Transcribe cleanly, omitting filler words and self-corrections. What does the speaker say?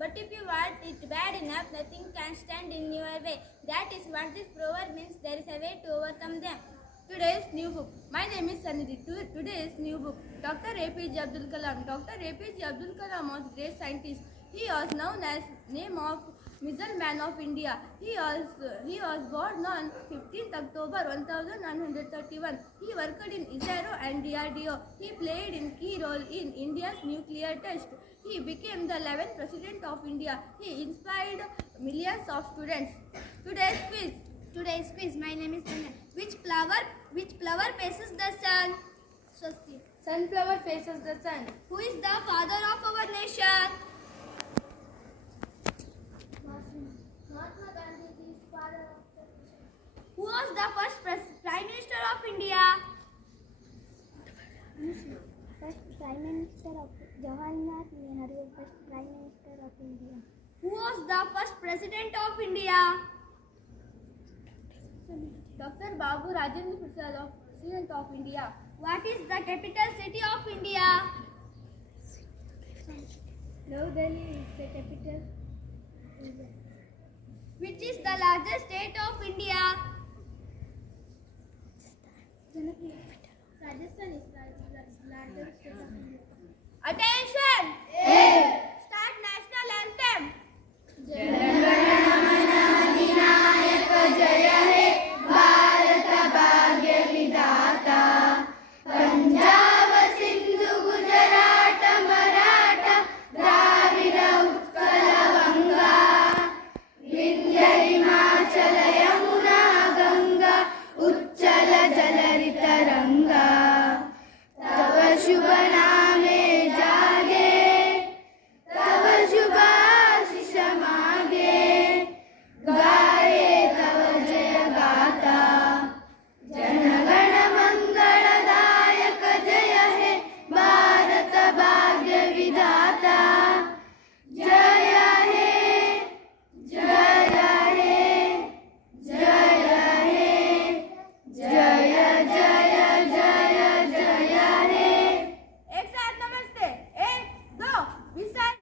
But if you want it bad enough, nothing can stand in your way. That is what this proverb means. There is a way to overcome them. Today's new book. My name is Sanidhi. Today's new book. Dr. APJ Abdul Kalam. Dr. APJ Abdul Kalam was a great scientist. He was known as name of Missile Man of India. He was born on 15th October 1931. He worked in ISRO and DRDO. He played a key role in India's nuclear test. He became the 11th President of India. He inspired millions of students. Today's quiz. My name is Tanya. Which flower faces the sun? Swasti. Sunflower faces the sun. Who is the father of our nation? Mahatma Gandhi is father of the nation. Who was the first Prime Minister of India? First Prime Minister of Jawaharlal Nehru, first Prime Minister of India. Who was the first President of India? Dr. Babu Rajendra Prasad, President of India. What is the capital city of India? New Delhi is the capital. Which is the largest state of India? Rajasthan is